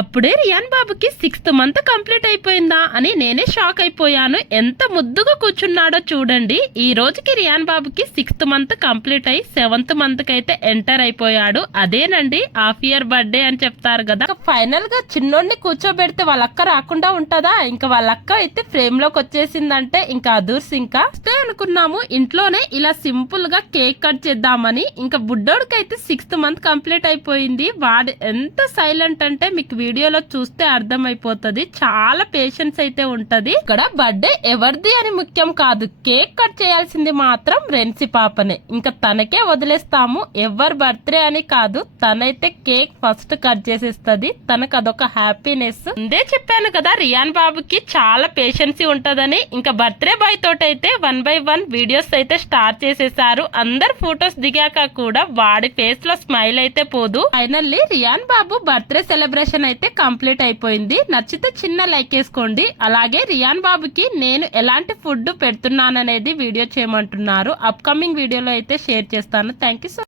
అప్పుడే రియాన్ బాబుకి sixth month complete అయిపోయిందా అని నేనే షాక్ అయిపోయాను. ఎంత ముద్దుగా కూర్చున్నాడో చూడండి. ఈ రోజుకి రియాన్ బాబుకి సిక్స్త్ మంత్ కంప్లీట్ అయి సెవెంత్ మంత్కి అయితే ఎంటర్ అయిపోయాడు. అదేనండి హాఫ్ ఇయర్ బర్త్డే అని చెప్తారు కదా. ఫైనల్గా చిన్నోడిని కూర్చోబెడితే వాళ్ళక్క రాకుండా ఉంటదా? ఇంకా వాళ్ళక్క అయితే ఫ్రేమ్లోకి వచ్చేసిందంటే ఇంకా అదూర్స్ ఇంకా. వస్తే అనుకున్నాము ఇంట్లోనే ఇలా సింపుల్గా కేక్ కట్ చేద్దామని. ఇంకా బుడ్డోడికి అయితే సిక్స్త్ మంత్ కంప్లీట్ అయిపోయింది. వాడు ఎంత సైలెంట్ అంటే మీకు వీడియోలో చూస్తే అర్థమైపోతుంది. చాలా పేషెన్స్ అయితే ఉంటది. ఇక్కడ బర్త్డే ఎవరిది అని ముఖ్యం కాదు. కేక్ కట్ చేయాల్సింది మాత్రం రెన్సి పాపనే. ఇంకా తనకే వదిలేస్తాము. ఎవరి బర్త్డే అని కాదు. తనైతే కేక్ ఫస్ట్ కట్ చేసేస్తుంది. తనకు అదొక హ్యాపీనెస్ ముందే చెప్పాను కదా రియాన్ బాబుకి చాలా పేషెన్సీ ఉంటదని. ఇంకా బర్త్డే బాయ్ తోటైతే వన్ బై వన్ వీడియోస్ అయితే స్టార్ట్ చేసేసారు. అందరు ఫొటోస్ దిగాక కూడా వాడి ఫేస్లో స్మైల్ అయితే పోదు. Finally Riyan Babu birthday celebration అయితే అయితే కంప్లీట్ అయిపోయింది. నచ్చితే చిన్న లైక్ వేసుకోండి. అలాగే రియాన్ బాబుకి నేను ఎలాంటి ఫుడ్ పెడుతున్నాననేది వీడియో చేయమంటున్నారు. అప్కమింగ్ వీడియోలో అయితే షేర్ చేస్తాను. Thank you so